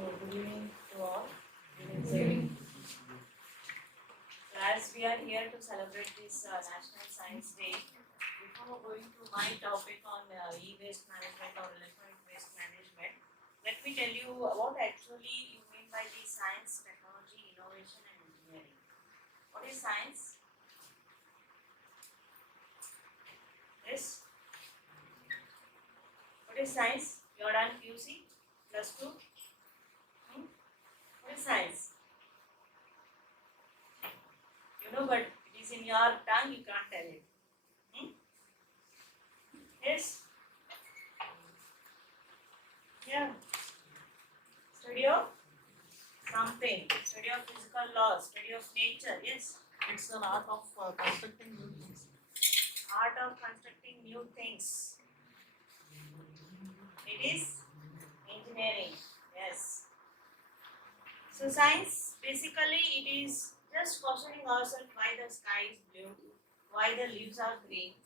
Good evening to all. Good evening. As we are here to celebrate this National Science Day, before going to my topic on e-waste management or electronic waste management, let me tell you what actually you mean by the science, technology, innovation, and engineering. What is science? Yes. What is science? You are done QC plus two. What is science? You know, but it is in your tongue. You can't tell it. Yes. Yeah. Study of something. Study of physical laws. Study of nature. Yes. It's an art of constructing new things. Art of constructing new things. It is engineering. Yes. So science basically it is just questioning ourselves why the sky is blue, why the leaves are green,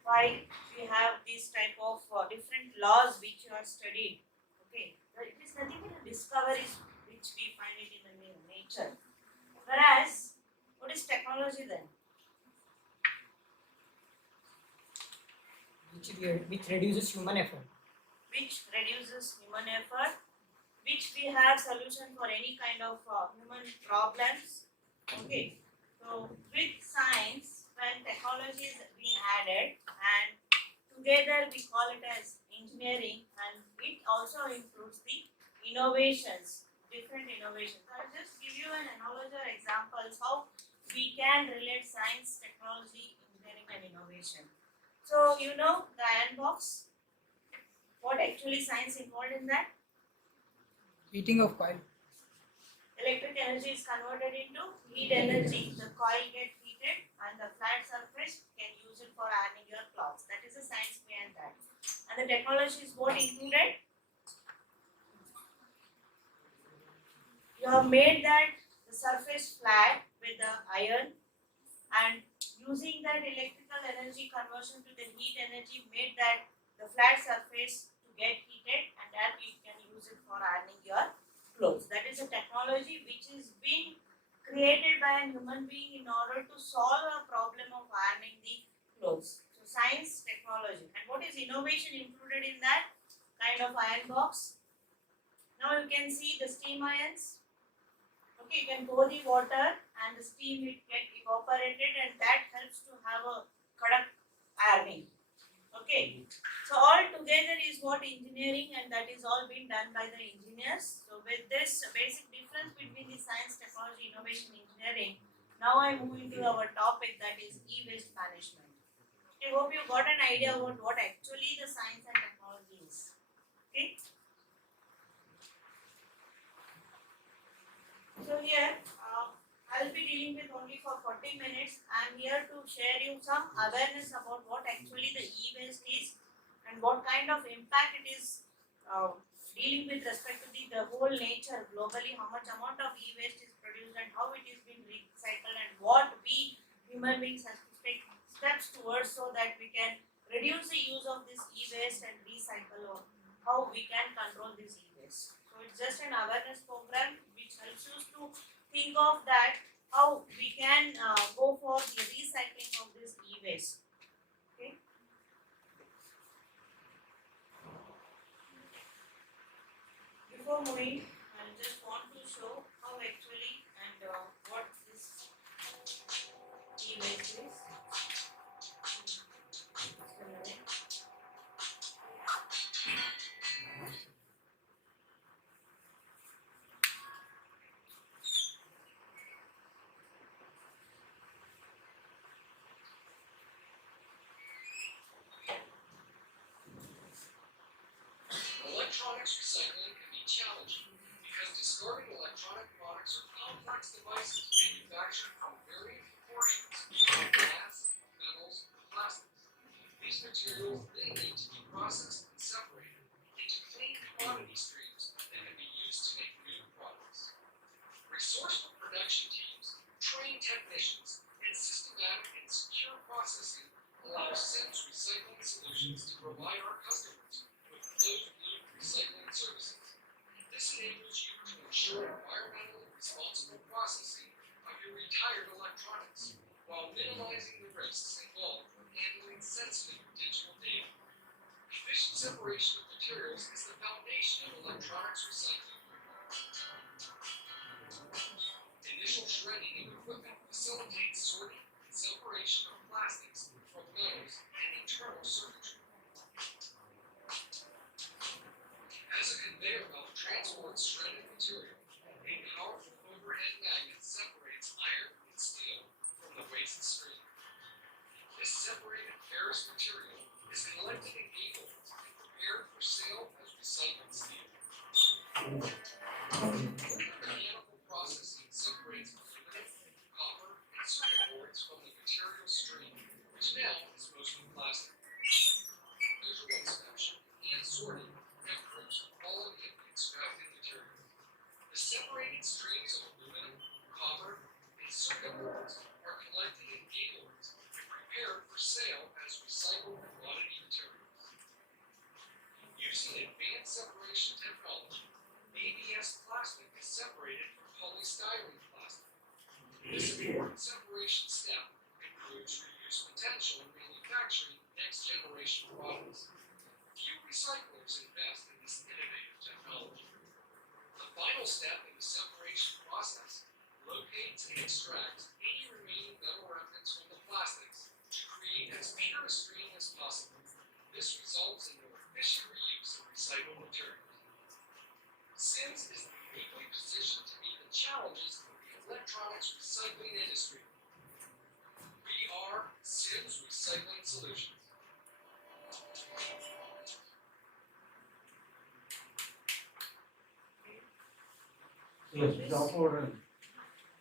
why we have this type of different laws which you are studied. Okay. So it is nothing but discoveries which we find it in the nature. Whereas, what is technology then? Which reduces human effort. Which reduces human effort, which we have solution for any kind of human problems. Okay, so with science, when technology is being added, and together we call it as engineering, and it also includes the innovations, different innovations. I'll just give you an analogy or examples how we can relate science, technology, engineering, and innovation. So you know the iron box. What actually science involved in that? Heating of coil. Electric energy is converted into heat energy. The coil gets heated and the flat surface can use it for ironing your clothes. That is the science behind that. And the technology is what included? You have made that the surface flat with the iron, and using that electrical energy conversion to the heat energy made that the flat surface to get heated, and that you can use it for ironing your clothes. That is a technology which is being created by a human being in order to solve a problem of ironing the clothes. So science, technology. And what is innovation included in that kind of iron box? Now you can see the steam irons. Okay, you can pour the water and the steam will get evaporated, and that helps to have a correct ironing. Okay, so all together is what engineering, and that is all being done by the engineers. So with this basic difference between the science, technology, innovation, engineering, now I move into our topic, that is e-waste management. I hope you got an idea about what actually the science and technology is. Okay. So here, I'll be dealing with only for 40 minutes. I'm here to share you some awareness about what actually the e-waste is and what kind of impact it is dealing with respect to the whole nature globally, how much amount of e-waste is produced and how it is being recycled, and what we human beings have to take steps towards so that we can reduce the use of this e-waste and recycle, or how we can control this e-waste. So it's just an awareness program which helps us to think of that how we can go for the recycling of this e-waste. Okay. Before moving, I just want to show how actually and what this e-waste is. Electronics recycling can be challenging because discarding electronic products are complex devices manufactured from varying proportions of glass, metals, and plastics. These materials then need to be processed and separated into clean commodity streams that can be used to make new products. Resourceful production teams, trained technicians, and systematic and secure processing allow SIMS Recycling Solutions to provide our customers with closed-loop recycling services. This enables you to ensure environmentally responsible processing of your retired electronics, while minimizing the risks involved when handling sensitive digital data. Efficient separation of materials is the foundation of electronics recycling. Initial shredding of equipment facilitates sorting and separation of plastics from metals and internal circuitry. As a conveyor belt transports shredded material, a powerful overhead magnet separates iron and steel from the waste stream. This separated ferrous material is collected in gate-holes and prepared for sale as recycled steel. Mechanical processing separates aluminum, copper, and circuit boards from the material stream, which now is mostly plastic. Visual inspection and sorting improves the quality of the extracted material. The separated streams of aluminum, copper, and circuit boards are collected in gate-holes and prepared for sale as recycled commodity materials. Using advanced separation technology, ABS plastic is separated from polystyrene plastic. This important separation step improves reuse potential in manufacturing next generation products. Few recyclers invest in this innovative technology. The final step in the separation process locates and extracts any remaining metal remnants from the plastics to create as pure a stream as possible. This results in more efficient reuse of recycled materials. Sims is uniquely positioned to meet the challenges of the electronics recycling industry. We are Sims Recycling Solutions. Yes, job order.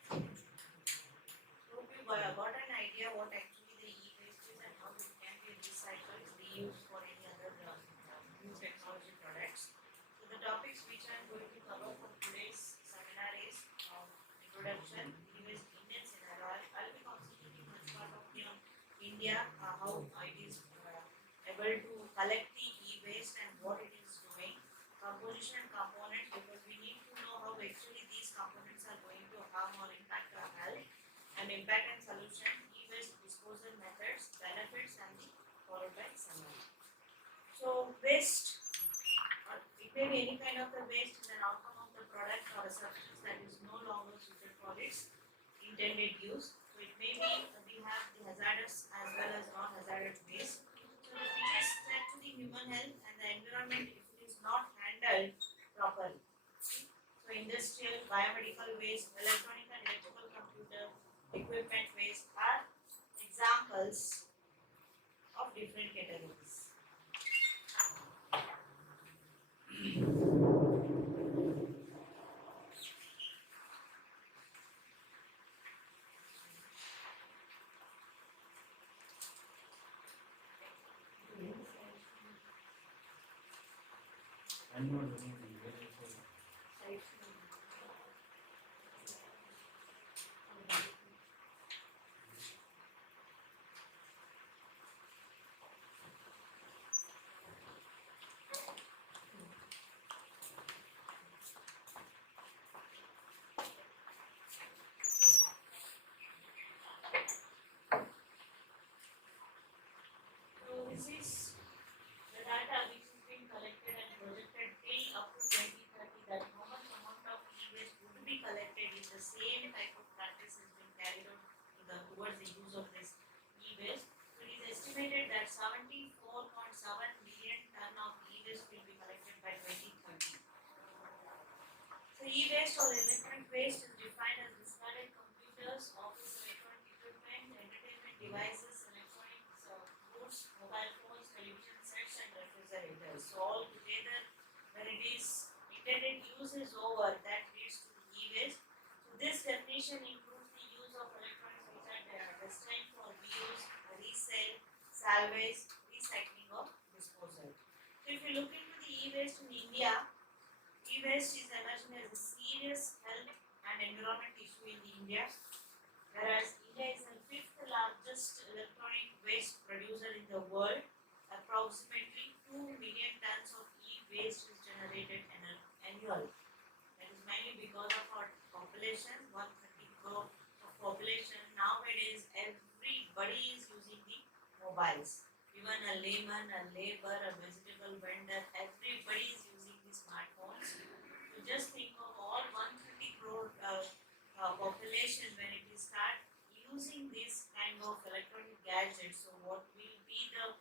So we got an idea what actually the e-waste is and how it can be recycled, reused for any other new technology products. So the topics which I am going to cover for today's seminar is introduction, e-waste Indian scenario. I'll be concentrating much part of the India, how it is able to collect the e-waste and what it is doing, composition and components, because we need to know how actually these components are going to harm or impact our health, and impact and solution, e-waste disposal methods, benefits, and the followed by summary. So waste, it may be any kind of the waste is an outcome of the product or a substance that is no longer suited for its intended use. So it may be we have the hazardous as well as non-hazardous waste. So the biggest threat to the human health and the environment if it is not handled properly. So industrial, biomedical waste, electronic and electrical computer equipment waste are examples of different categories. Annual So this is the data which is being collected and projected till up to 2030, that how much amount of e-waste would be collected if the same type of practice is being carried out towards the use of this e-waste. So it is estimated that 74.7 million ton of e-waste will be collected by 2030. So e-waste or electronic waste is defined as discarded computers, office electronic equipment, entertainment devices, electronics, goods, mobile phones, television sets, and refrigerators. So all together, when it is intended use is over, that leads to e-waste. So this definition includes the use of electronics which are destined for reuse, resale, salvage, recycling, or disposal. So if you look into the e-waste in India, e-waste is emerging as a serious health and environment issue in India, whereas India is the fifth largest electronic waste producer in the world. Approximately 2 million tons of e-waste is generated annually. because of our population, 130 crore of population, nowadays everybody is using the mobiles. Even a layman, a labor, a vegetable vendor, everybody is using the smartphones. So just think of all 130 crore population when it will start using this kind of electronic gadgets. So what will be the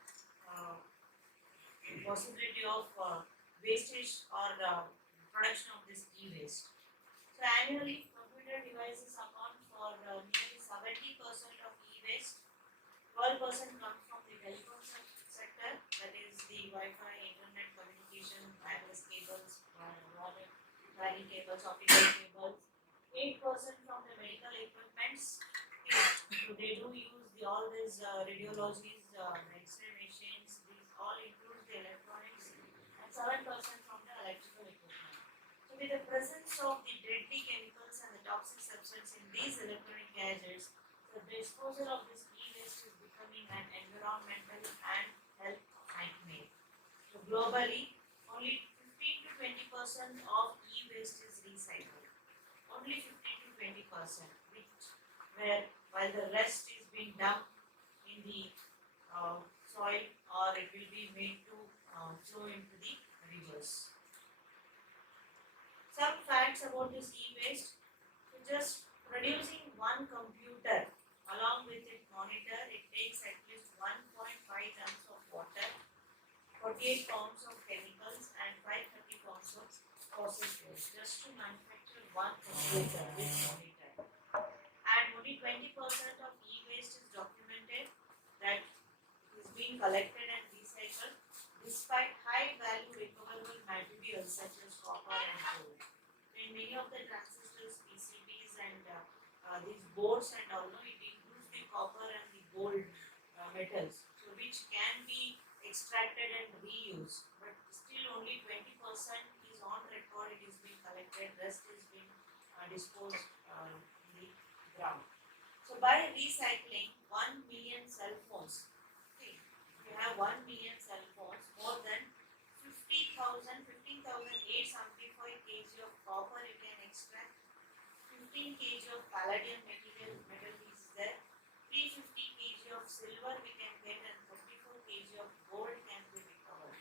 possibility of wastage or production of this e-waste? So annually, computer devices account for nearly 70% of e-waste. 12% comes from the telecom sector, that is the Wi-Fi, internet communication, wireless cables, wiring cables, optical cables. 8% from the medical equipments. So they do use all these radiologies, X-ray machines. These all include the electronics, and 7% from the electrical equipment. So with the presence of the deadly chemicals and the toxic substance in these electronic gadgets, the disposal of this e-waste is becoming an environmental and health nightmare. So globally, only 15 to 20% of e-waste is recycled. Only 15 to 20%, while the rest is being dumped in the soil, or it will be made to flow into the rivers. Some facts about this e-waste. So just producing one computer along with its monitor, it takes at least 1.5 tons of water, 48 pounds of chemicals, and 530 pounds of process waste just to manufacture one computer with monitor. And only 20% of e-waste is documented that is being collected and recycled despite high value recoverable materials such as copper and gold. In many of the transistors, PCBs, and these boards and all, it includes the copper and the gold metals, so which can be extracted and reused. But still, only 20% is on record. It is being collected. Rest is being disposed in the ground. So by recycling 1 million cell phones, okay, you have 1 million cell phones, more than 15,875 kg of copper you can extract, 15 kg of palladium metal is there, 350 kg of silver we can get, and 34 kg of gold can be recovered.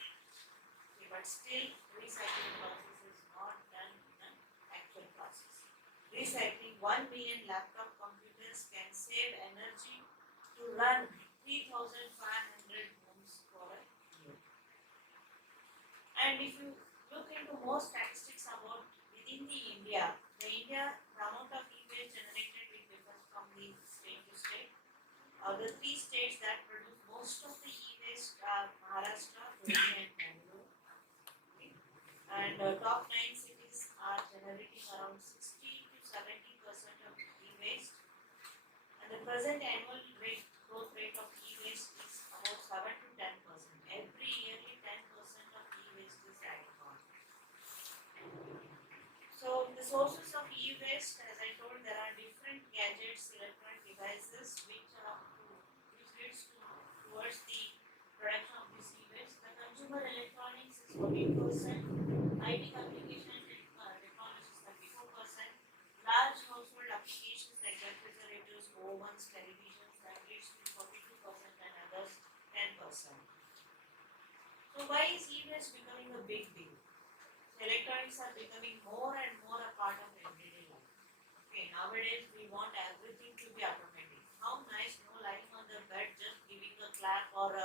Okay, but still recycling process is not done in an actual process. Recycling 1 million laptop computers can save energy to run 3,500 homes for a year. And if you look into more statistics about within the amount of e-waste generated will differ from the state to state. The three states that produce most of the e-waste are Maharashtra, Delhi, and Bangalore. Okay. And top 9 cities are generating around 60 to 70% of e-waste. And the present annual growth rate of e-waste is about 7 to 10%. Every yearly 10% of e-waste is added on. So the sources of e-waste, as I told, there are different gadgets, electronic devices which leads towards the production of this e-waste. The consumer electronics is 14%, IT communication technology is 34%, large household applications like refrigerators, ovens, televisions, that leads to 42%, and others 10%. So why is e-waste becoming a big deal? Electronics are becoming more and more a part of everyday life. Okay, nowadays we want everything to be automatic. How nice, no lying on the bed, just giving a clap or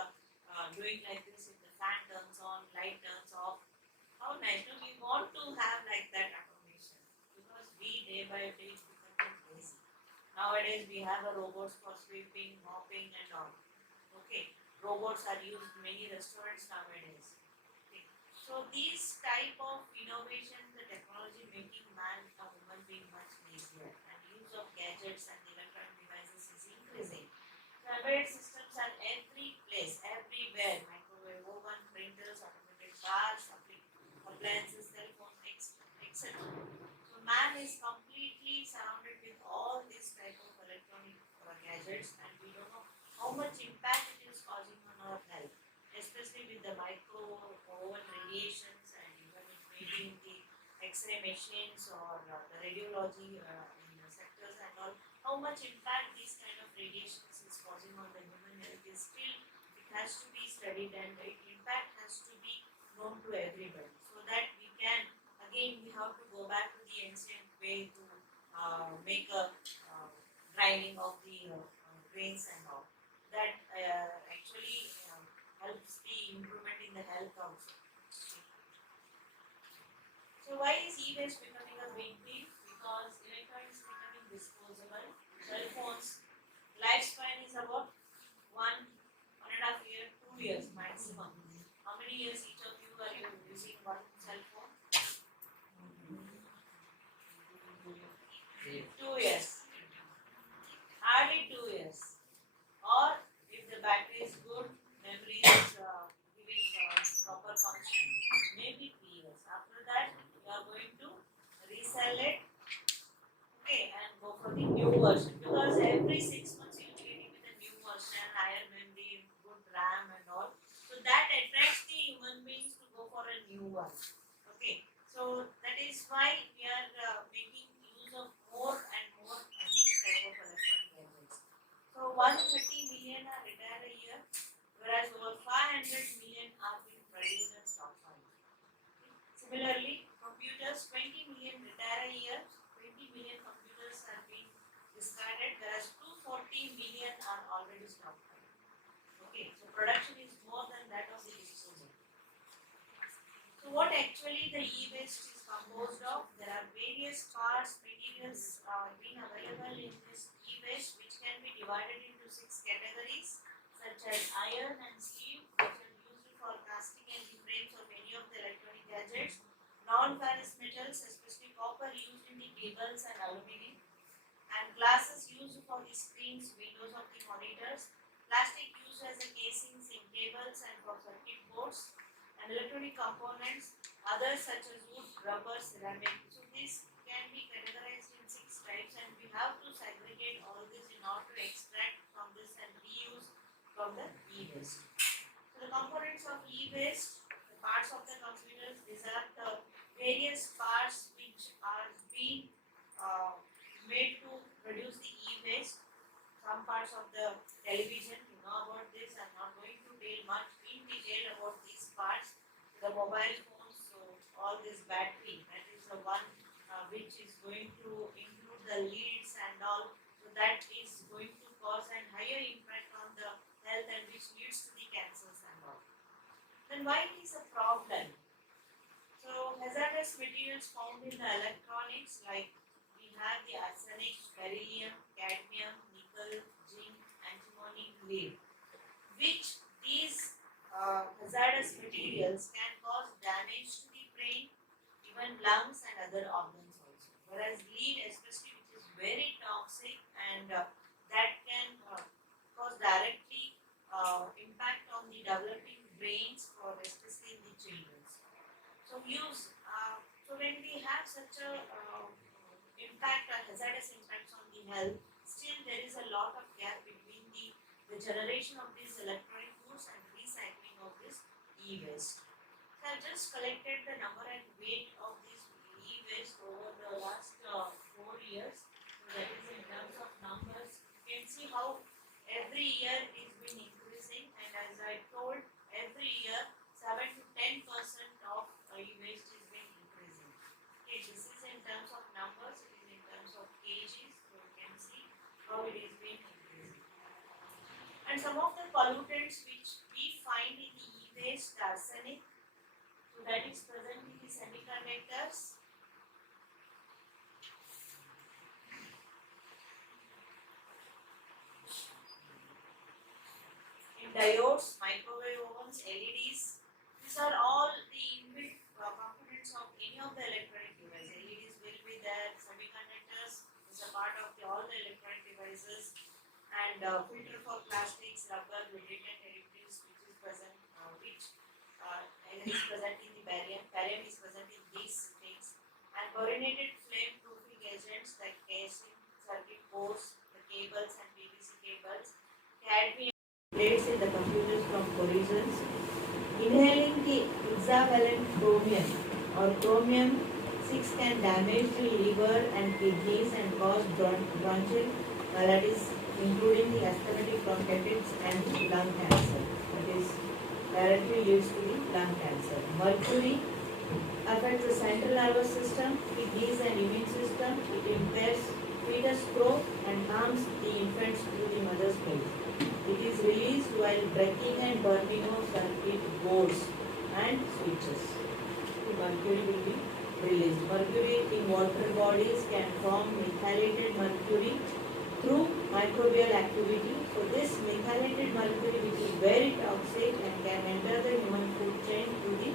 doing like this if the fan turns on, light turns off. How nice. No, we want to have like that automation because we day by day is becoming lazy. Nowadays we have a robots for sweeping, mopping, and all. Okay, robots are used in many restaurants nowadays. So these type of innovation, the technology making man or woman being much easier, and use of gadgets and electronic devices is increasing. So embedded systems are every place, everywhere. Microwave oven, printers, automated cars, appliances, cell phones, etc. So man is completely surrounded with all these type of electronic gadgets, and we don't know how much impact it is causing on our health, especially with the micro oven radiations, and even it may be in the X-ray machines or the radiology in the sectors and all, how much impact these kind of radiations is causing on the human health is still, it has to be studied, and the impact has to be known to everybody, so that we can, again we have to go back to the ancient way to make a grinding of the grains and all. That actually helps the improvement in the health also. So why is e-waste becoming a big deal? Because electronics becoming disposable. Cell phones lifespan is about 1.5 year, 2 years maximum. How many years each of you are you using one cell phone? 2 years. Hardly 2 years. Or if the battery is good, memory is giving proper function, maybe 3 years. After that, you are going to resell it, okay, and go for the new version, because every 6 months you will be getting with a new version, higher memory, good RAM and all. So that attracts the human beings to go for a new one. Okay, so that is why we are making use of more and more these type of electronic gadgets. So 130 million are retired a year, whereas over 500 million are being produced and stockpiled. Similarly, computers, 20 million retire a year, 20 million computers are being discarded, whereas 240 million are already stockpiled. Okay, so production is more than that of the disposal. So what actually the e-waste is composed of? There are various parts, materials being available in this e-waste, which can be divided into 6 categories, such as iron and steel, which are used for casting and the frames of any of the electronic gadgets. Non-ferrous metals, especially copper, used in the cables and aluminum, and glasses used for the screens, windows of the monitors. Plastic used as a casings in cables and for circuit boards, and electronic components, others such as wood, rubber, ceramic. So these can be categorized in 6 types, and we have to segregate all this in order to extract from this and reuse from the e-waste. So the components of e-waste, the parts of the computers, these are the various parts which are being made to produce the e-waste. Some parts of the television, you know about this. I'm not going to deal much in detail about these parts. The mobile phones, so all this battery, that is the one which is going to include the leads and all. So that is going to cause a higher impact on the health and which leads to the cancers and all. Then why it is a problem? So hazardous materials found in the electronics, like we have the arsenic, beryllium, cadmium, nickel, zinc, antimony, lead, which these hazardous materials can cause damage to the brain, even lungs and other organs also. Whereas lead, especially, which is very toxic, and that can cause directly impact on the developing brains, for especially in the children. So so when we have such a impact or hazardous impacts on the health, still there is a lot of gap between the generation of these electronic goods and recycling of this e-waste. So I've just collected the number and weight of this e-waste over the last 4 years. So that is in terms of numbers. You can see how every year it is been increasing, and as I told, every year 7 to 10% of e-waste is being increasing. Okay, this is in terms of numbers, it is in terms of kgs, so you can see how it is being increasing. And some of the pollutants which we find in the e-waste, arsenic, so that is present in the semiconductors. In diodes, microwave ovens, LEDs, these are all the inbuilt components of any of the electronic devices. LEDs will be there, semiconductors is a part of all the electronic devices, and filter for plastics, rubber, lubricant additives, which is present, is present in the barium. Barium is present in these things, and chlorinated flame proofing agents like casing, circuit boards, the cables and PVC cables, cadmium plates in the computers from collisions, inhaling the hexavalent chromium or chromium 6 can damage the liver and kidneys and cause bronchial maladies, including the asthmatic bronchitis and the lung cancer. That is, directly leads to the lung cancer. Mercury affects the central nervous system, kidneys and immune system. It impairs fetus growth and harms the infants through the mother's milk. It is released while breaking and burning of circuit boards and switches. The mercury will be released. Mercury in water bodies can form methylated mercury through microbial activity. So this methylated mercury which is very toxic and can enter the human food chain to the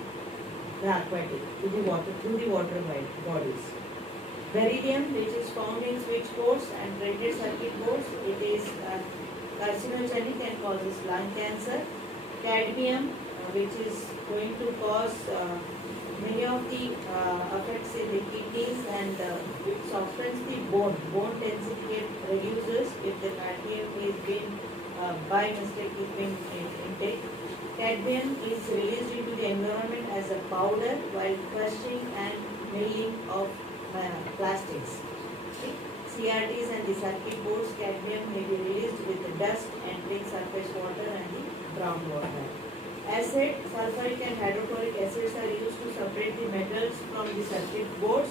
aquatic, to the water bodies. Barium, which is found in switchboards and printed circuit boards, it is carcinogenic and causes lung cancer. Cadmium, which is going to cause many of the effects in the kidneys and it softens the bone. Bone density reduces if the cadmium is been by mistake is been intake. Cadmium is released into the environment as a powder while crushing and milling of plastics. Okay. CRTs and the circuit boards, cadmium may be released with the dust entering surface water and the groundwater. Acid, sulfuric and hydrochloric acids are used to separate the metals from the circuit boards.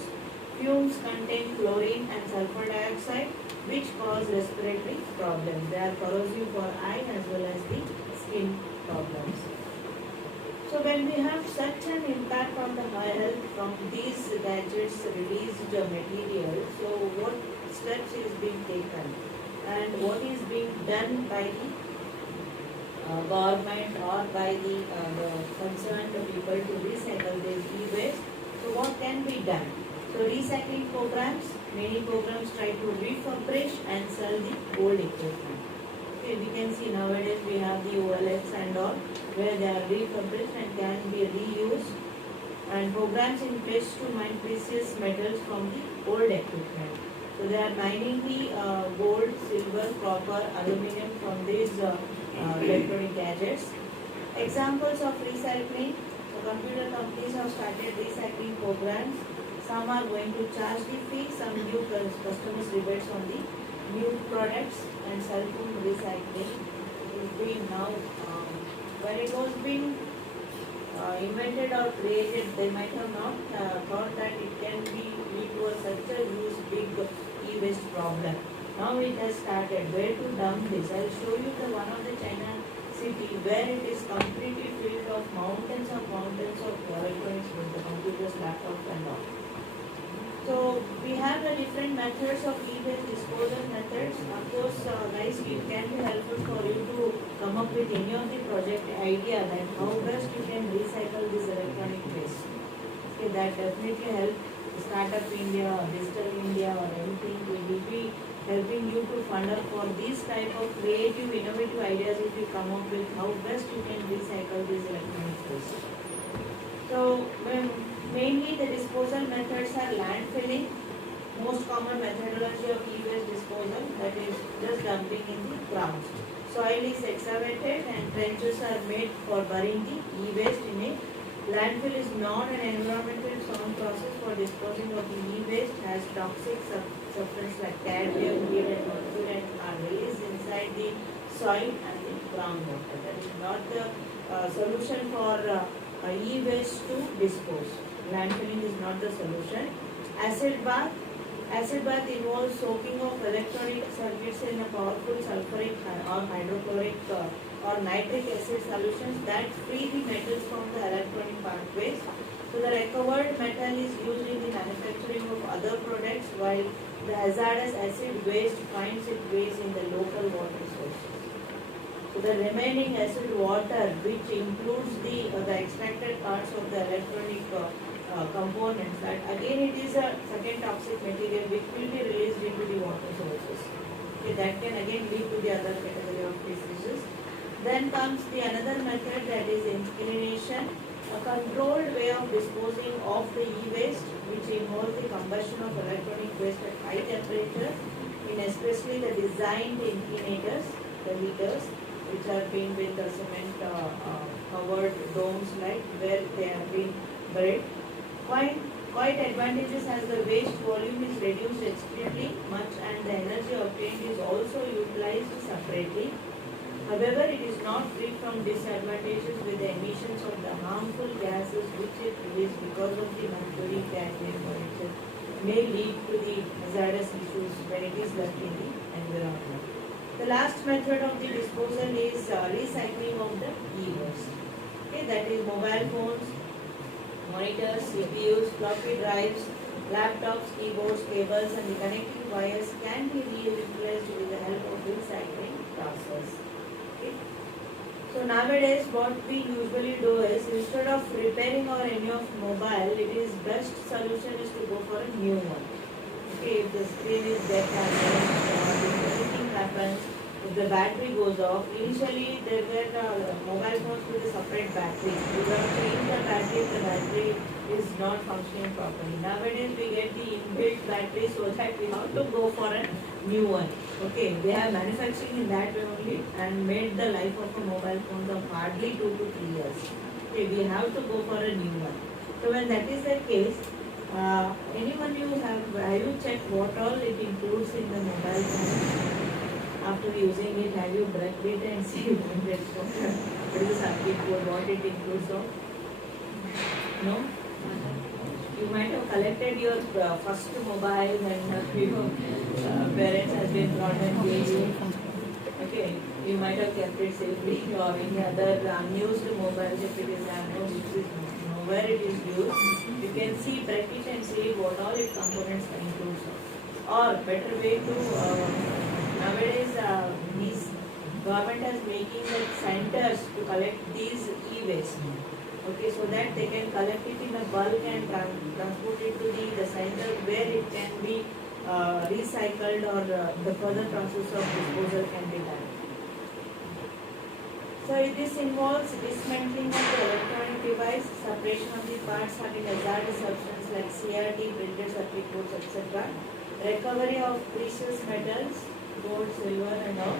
Fumes contain chlorine and sulfur dioxide which cause respiratory problems. They are corrosive for eye as well as the skin problems. So when we have such an impact on the health from these gadgets released material, so what steps is being taken and what is being done by the government or by the concerned people to recycle this e-waste? So what can be done? So recycling programs, many programs try to refurbish and sell the old equipment. Okay, we can see nowadays we have the OLX and all where they are refurbished and can be reused, and programs in place to mine precious metals from the old equipment. So they are mining the gold, silver, copper, aluminum from these electronic gadgets. Examples of recycling: so computer companies have started recycling programs. Some are going to charge the fee, some give customers rebates on the new products, and cell phone recycling is being now, when it was being invented or created, they might have not thought that it can be lead to such a huge big e-waste problem. Now it has started. Where to dump this? I'll show you the one of the China city where it is completely filled of mountains of electronics with the computers, laptops and all. So we have the different methods of e-waste disposal methods. Of course, guys, it can be helpful for you to come up with any of the project idea that how best you can recycle this electronic waste. Okay, that definitely help Startup India or Digital India or anything. We will be helping you to fund up for these type of creative, innovative ideas if you come up with how best you can recycle this electronic waste. So mainly the disposal methods are landfilling, most common methodology of e-waste disposal, that is just dumping in the ground. Soil is excavated and trenches are made for burying the e-waste in it. Landfill is not an environmentally sound process for disposing of the e-waste, as toxic substances like cadmium, lead and mercury are released inside the soil and the groundwater. That is not the solution for e-waste to dispose. Landfilling is not the solution. Acid bath. Acid bath involves soaking of electronic circuits in a powerful sulfuric or hydrochloric or nitric acid solutions that free the metals from the electronic pathways. So the recovered metal is used in the manufacturing of other products, while the hazardous acid waste finds its ways in the local water sources. So the remaining acid water, which includes the extracted parts of the electronic components, that again it is a second toxic material which will be released into the water sources. Okay, that can again lead to the other category of diseases. Then comes the another method, that is incineration, a controlled way of disposing of the e-waste which involves the combustion of electronic waste at high temperature in especially the designed incinerators, the heaters, which are being with the cement covered domes like where they have been buried. When quite advantageous as the waste volume is reduced extremely much and the energy obtained is also utilized separately. However, it is not free from disadvantages with the emissions of the harmful gases which it releases because of the mercury, cadmium, or etc. may lead to the hazardous issues when it is left in the environment. The last method of the disposal is recycling of the e-waste. Okay, that is mobile phones, monitors, CPUs, floppy drives, laptops, keyboards, cables, and the connecting wires can be reutilized with the help of recycling process. Okay. So nowadays, what we usually do is instead of repairing or any of mobile, it is best solution is to go for a new one. Okay, if the screen is dead damaged or if anything happens, if the battery goes off, initially there were mobile phones with a separate battery. You have to change the battery if the battery is not functioning properly. Nowadays we get the inbuilt battery so that we have to go for a new one. Okay, they are manufacturing in that way only and made the life of a mobile phone of hardly 2 to 3 years. Okay, we have to go for a new one. So when that is the case, anyone you have you checked what all it includes in the mobile phone? After using it, have you break it and see what is the circuit board, what it includes of? No? You might have collected your first mobile when your parents has been brought and gave you. Okay, you might have kept it safely or any other unused mobile if it is nowhere it is used. You can see, break it and see what all its components includes. Or better way to nowadays these government is making like centers to collect these e-waste. Okay, so that they can collect it in a bulk and transport it to the center where it can be recycled or the further process of disposal can be done. So this involves dismantling of the electronic device, separation of the parts having hazardous substance like CRT, printed circuit boards, etc. Recovery of precious metals, gold, silver and all,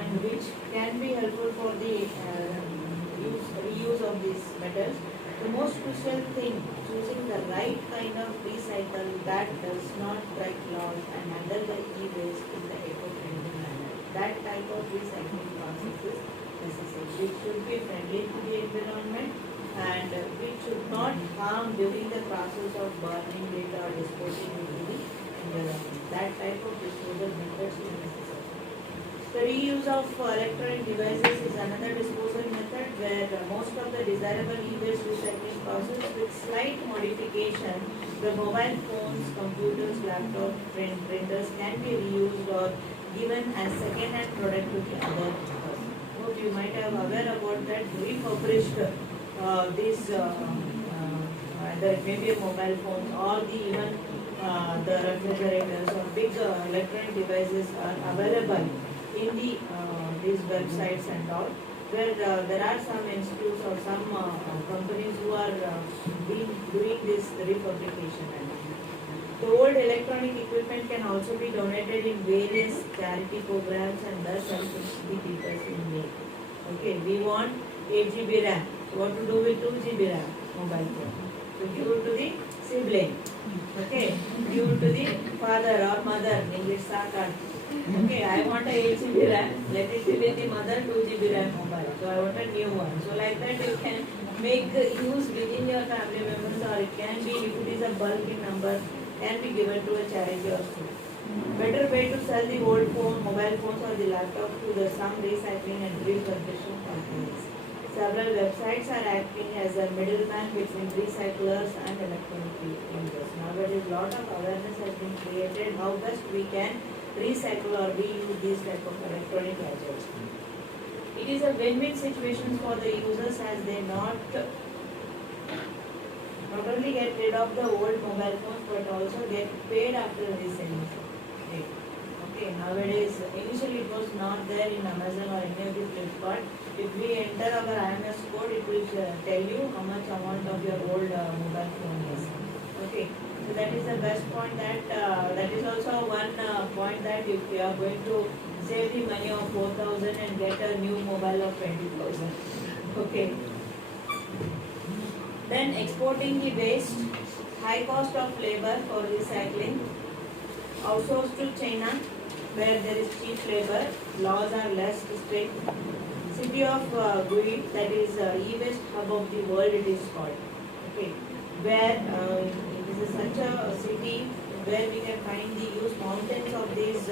and which can be helpful for the reuse of these metals. The most crucial thing, choosing the right kind of recycle that does not break laws and handle the e-waste in the eco-friendly manner. That type of recycling process is necessary. Which should be friendly to the environment and which should not harm during the process of burning it or disposing it to the environment. That type of disposal methods is necessary. The reuse of electronic devices is another disposal method where most of the desirable e-waste recycling process with slight modification, the mobile phones, computers, laptops, printers can be reused or given as second-hand product to the other person. Hope you might have aware about that refurbished these either it may be a mobile phones or the even the refrigerators or big electronic devices are available in the these websites and all, where there are some institutes or some companies who are doing this refabrication. And the old electronic equipment can also be donated in various charity programs and thus helping the people in need. Okay, we want 8 GB RAM. What to do with 2 GB RAM mobile phone? So give it to the sibling. Okay, give it to the father or mother. English Sakar. Okay, I want a 8 GB RAM. Let it be with the mother 2 GB RAM mobile. So I want a new one. So like that you can make use within your family members, or it can be, if it is a bulk in number, can be given to a charity or so. Better way to sell the old phone, mobile phones or the laptop to the some recycling and refurbishing companies. Several websites are acting as a middleman between recyclers and electronic users. Nowadays, lot of awareness has been created how best we can recycle or reuse these type of electronic gadgets. It is a win-win situation for the users as they not only get rid of the old mobile phones but also get paid after reselling it. Okay, nowadays initially it was not there in Amazon or any of the Flipkart. If we enter our IMS code, it will tell you how much amount of your old mobile phone is. Okay, so that is the best point. That is also one point that if you are going to save the money of 4,000 and get a new mobile of 20,000. Okay. Then exporting the waste. high cost of labor for recycling, outsourced to China where there is cheap labor, laws are less strict. City of Gui, that is e-waste hub of the world it is called. Okay, where it is such a city where we can find the huge mountains of these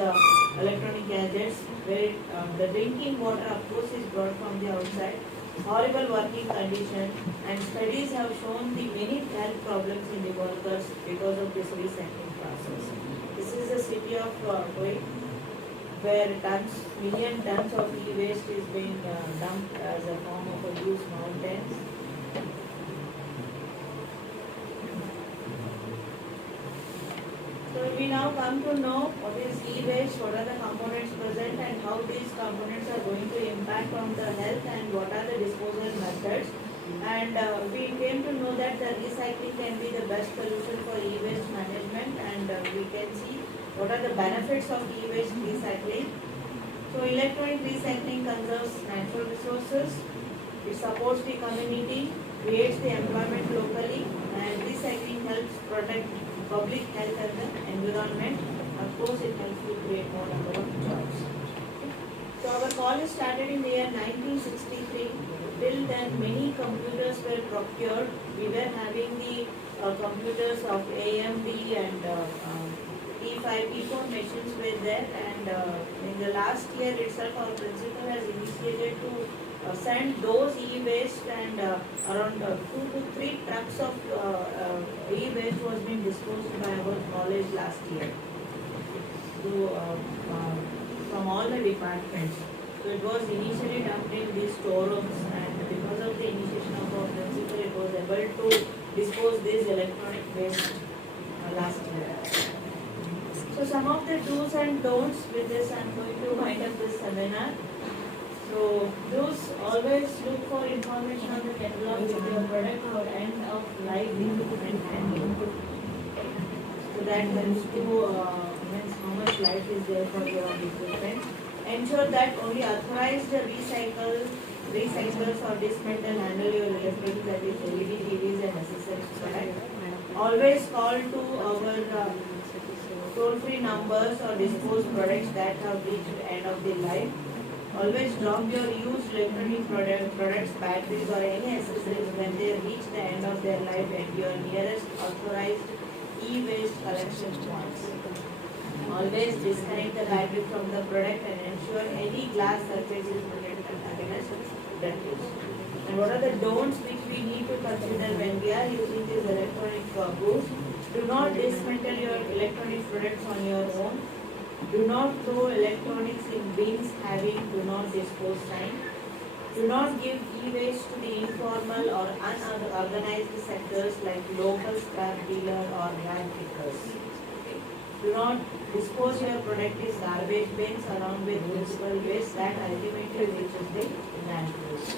electronic gadgets, where the drinking water of course is brought from the outside, horrible working condition, and studies have shown the many health problems in the workers because of this recycling process. This is the city of Gui, where million tons of e-waste is being dumped as a form of a huge mountains. So we now come to know what is e-waste, what are the components present and how these components are going to impact on the health and what are the disposal methods. And we came to know that the recycling can be the best solution for e-waste management, and we can see what are the benefits of e-waste recycling. So electronic recycling conserves natural resources, it supports the community, creates the employment locally, and recycling helps protect public health and the environment. Of course, it helps to create more number of jobs. So our college started in the year 1963. Till then, many computers were procured. We were having the computers of AMD and T5, T4 machines were there, and in the last year itself our principal has initiated to send those e-waste, and around 2 to 3 trucks of e-waste was being disposed by our college last year to, from all the departments. So it was initially dumped in these storerooms, and because of the initiation of our principal it was able to dispose this electronic waste last year. So some of the do's and don'ts with this, I am going to wind up this seminar. So do's, always look for information on the catalog with your product for end of life and handling. So that helps to means how much life is there for your equipment. Ensure that only authorized recyclers or dismantle handle your electronics, that is LED, TVs and accessories product. Always call to our toll-free numbers or dispose products that have reached the end of their life. Always drop your used electronic products, batteries or any accessories when they reach the end of their life at your nearest authorized e-waste collection points. Always disconnect the battery from the product and ensure any glass surface is protected against refuse. And what are the don'ts which we need to consider when we are using these electronic goods? Do not dismantle your electronic products on your own. Do not throw electronics in bins having do not dispose sign. Do not give e-waste to the informal or unorganized sectors like local scrap dealer or rag pickers. Do not dispose your product in garbage bins along with municipal waste that ultimately reaches the landfills.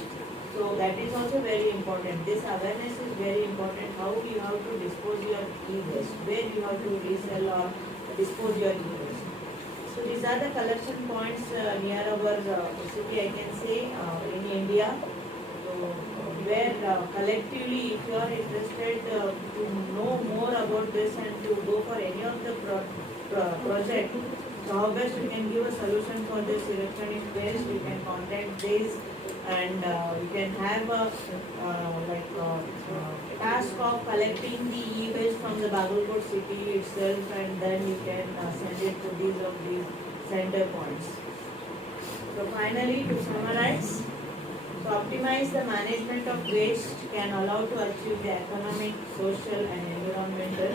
So that is also very important. This awareness is very important. How you have to dispose your e-waste, where you have to resell or dispose your e-waste. So these are the collection points near our city, I can say, in India. So where collectively, if you are interested to know more about this and to go for any of the project, so how best we can give a solution for this electronic waste, we can contact this, and we can have a task of collecting the e-waste from the Bagalkot city itself, and then we can send it to these of these center points. So finally, to summarize, to optimize the management of waste can allow to achieve the economic, social and environmental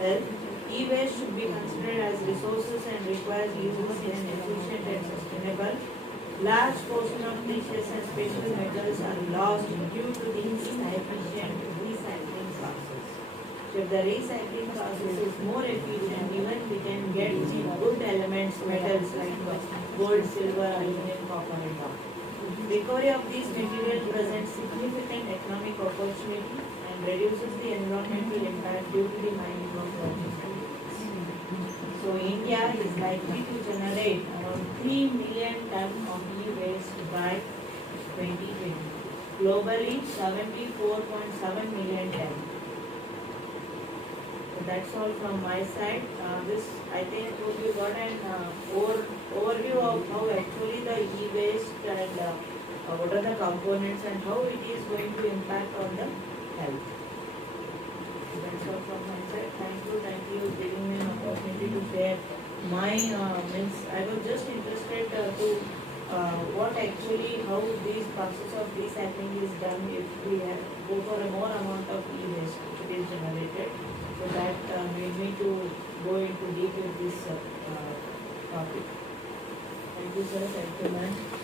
health. E-waste should be considered as resources and requires use in an efficient and sustainable. Large portion of precious and special metals are lost due to the inefficient recycling process. So if the recycling process is more efficient, even we can get the good elements, metals like gold, silver, aluminum, copper and all. Recovery of these materials presents significant economic opportunity and reduces the environmental impact due to the mining of virgin metals. So India is likely to generate around 3 million tons of e-waste by 2020. Globally, 74.7 million tons. that's all from my side. This, I think, would be got an overview of how actually the e-waste and what are the components and how it is going to impact on the health. That's all from my side. Thank you giving me an opportunity to share my means. I was just interested to what actually how this process of recycling is done if we have go for a more amount of e-waste which is generated. So that made me to go into deep with this topic. Thank you, sir. Thank you, ma'am.